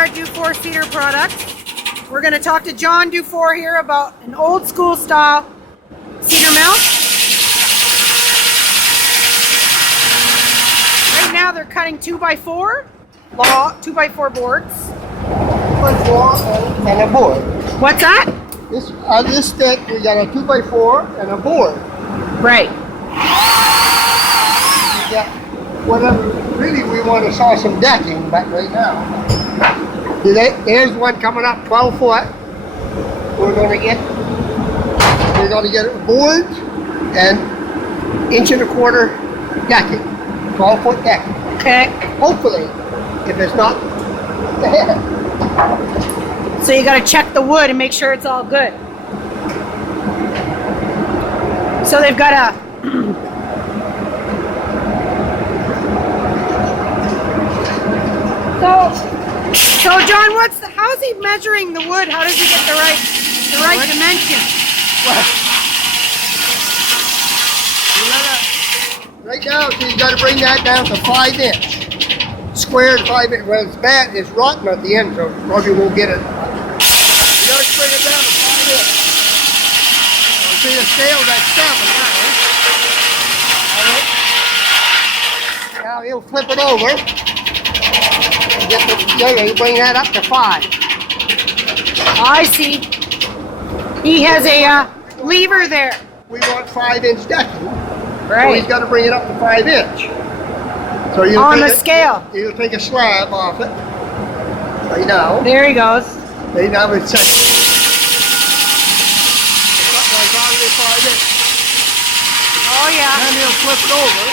are at Dufour Cedar Products. We're going to talk to John Dufour here about an old school style cedar mill. Right now they're cutting 2x4 boards. 2x4 and a board. What's that? On this stick we got a 2x4 and a board. Right. We got whatever. Really, we want to saw some decking, but right now. There's one coming up 12 foot. We're going to get a board and 1.25 inch decking, 12 foot decking. Okay. Hopefully, if it's not ahead. So you got to check the wood and make sure it's all good. So they've got a So John, how's he measuring the wood? How does he get the right dimension? Right now, so you got to bring that down to 5 inch. Squared 5 inch. Well, it's bad. It's rotten at the end, so probably won't get it. You got to bring it down to 5 inch. So see the scale's at 7 now. Now he'll flip it over. You bring that up to 5. I see. He has a lever there. We want 5 inch decking. Right. So he's got to bring it up to 5 inch. So you on the scale. You'll take a slab off it. Right now. There he goes. Right now it's set. Like 5 inch. Oh yeah. Then he'll flip it over.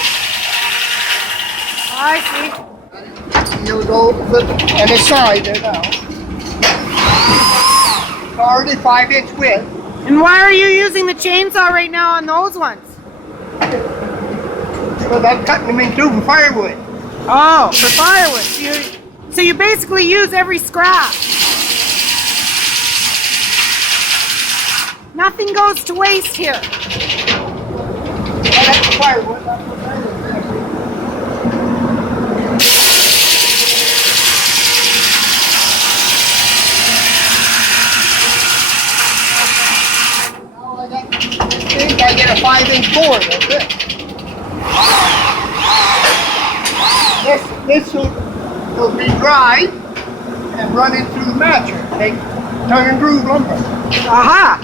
I see. You'll go flip on the side there now. It's already 5 inch width. And why are you using the chainsaw right now on those ones? Because I'm cutting them in two for firewood. Oh, for firewood. So you basically use every scrap. Nothing goes to waste here. That's the firewood. That's the firewood. I get a 5 inch board, that's it. This will be dry and run it through the matcher. They turn and groove lumber. Aha!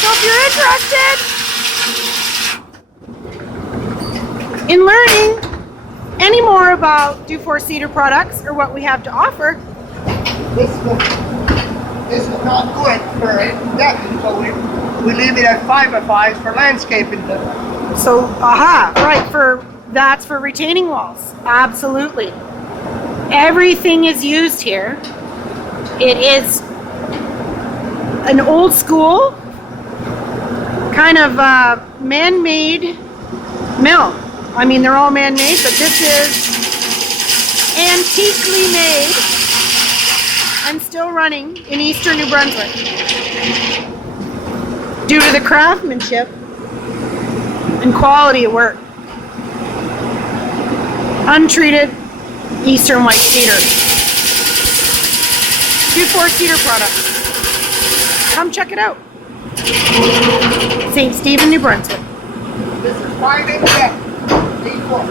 So if you're interested in learning any more about Dufour Cedar Products or what we have to offer, This is not good for decking, so we leave it at 5x5s for landscaping. So, aha, right, that's for retaining walls. Absolutely. Everything is used here. It is an old school kind of man-made mill. I mean, they're all man-made, but this is antiquely made and still running in eastern New Brunswick due to the craftsmanship and quality of work. Untreated eastern white cedar. Dufour Cedar Products. Come check it out. St. Stephen, New Brunswick. This is 5 inch deck, 8 foot.